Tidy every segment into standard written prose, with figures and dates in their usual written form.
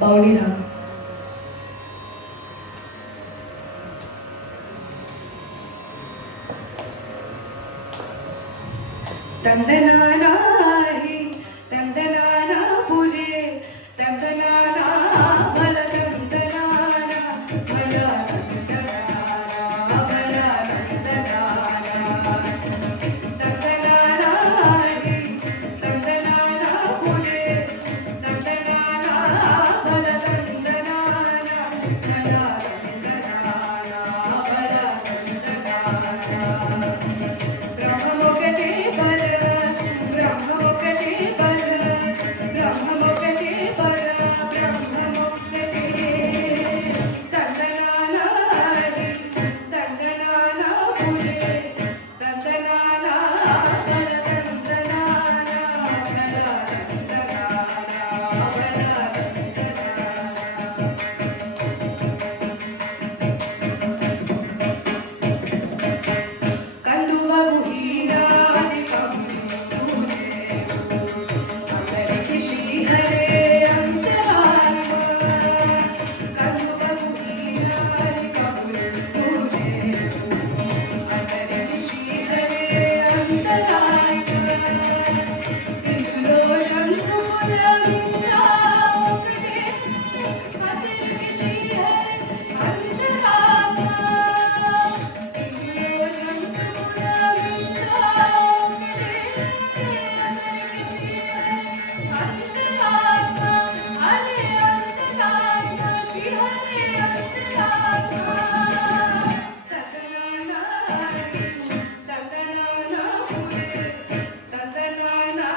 బావుడి రాగం. తందనానా హి తందనానా పురే తందనానా బల తందనానా బల తందనానా బల తందనానా తందనానా హి తందనానా పురే తందనానా బల తందనానా బల తందనానా బల తందనానా బ్రహ్మమొకటే బల బ్రహ్మమొకటే బల బ్రహ్మమొకటే బల బ్రహ్మమొకటే తందనానా హి తందనానా పురే తందనానా బల తందనానా బల తందనానా బల తందనానా కందువగు హీనాది కమ్మునే అందరికి శ్రీహరే అంతరాత్మ కందువగు హీనాది కమ్మునే అందరికి శ్రీహరే అంతరాత్మ ఇందులో జంతువుల మిత్ర ఒకటే అందరికి శ్రీహరే అంతరాత్మ ఇందులో జంతువుల మిత్ర ఒకటే అందరికి శ్రీహరే అంతరాత్మ హరే అంతరాత్మ శ్రీహరే అంతరాత్మ తందనానా హి తందనానా పురే తందనానా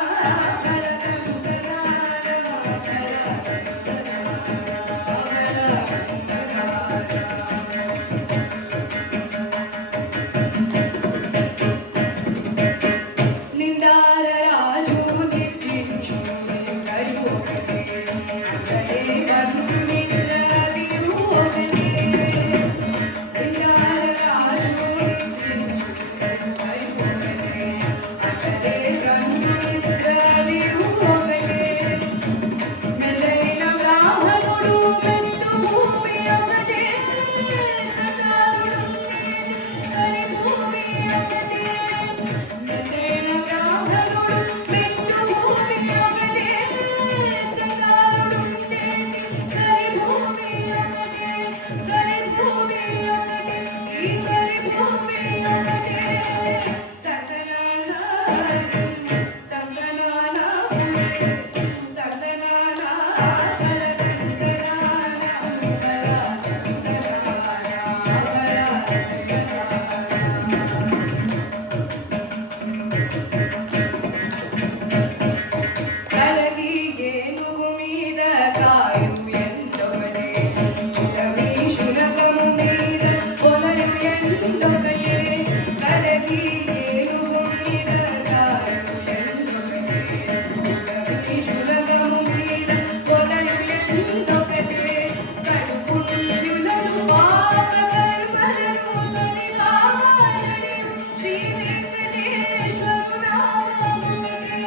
బల తందనానా బల తందనానా బల తందనానా నిందార రాజు నిత్యించు నిందయు ఒకటే అందరే బంధు నిద్రది ఒకటే నిందార రాజు నిత్యించు నిందయు ఒకటే అందరే బంధు నిద్రది ఒకటే మెల్లైన బ్రాహ్మణుడు మెట్టు భూమి ఒకటే చంద్రుడుండేటి సరి భూమి ఒకటే మెల్లైన బ్రాహ్మణుడు మెట్టు భూమి ఒకటే చంద్రుడుండేటి సరి భూమి ఒకటే సరి భూమి ఒకటే ఈ సరి భూమి ఒకటే తందనానా హి తందనానా పురే తందనానా బల తందనానా బల తందనానా బల కలగి ఏనుగు మీద కాయు ఎండొకటే పురవి శునకము మీద పొలయు ఎండొకటే కలగి ఏనుగు మీద కాయు ఎండొకటే పురవి శునకము మీద పొలయు ఎండొకటే కడుపుణ్యులను పాప కర్మలను సరిగానడి శ్రీ వెంకటేశ్వరు నామముకే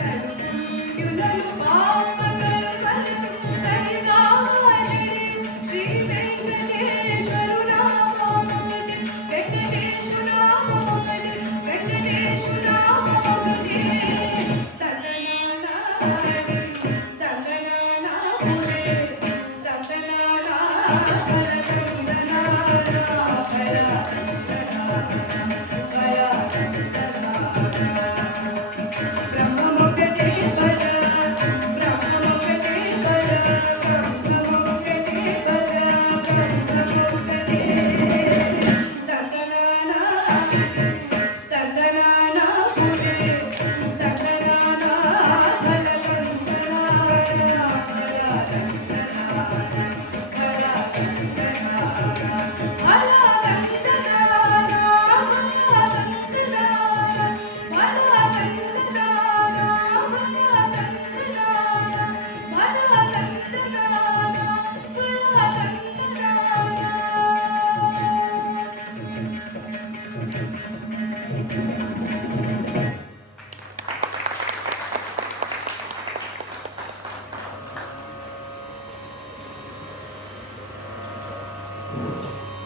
కడుపుణ్యులను పాప కర్మలను సరిగానడి శ్రీ వెంకటేశ్వరు నామముకే వెంకటేశ్వర నామముకే వెంకటేశ్వర నామముకే తందనానా హి తందనానా పురే తందనానా బల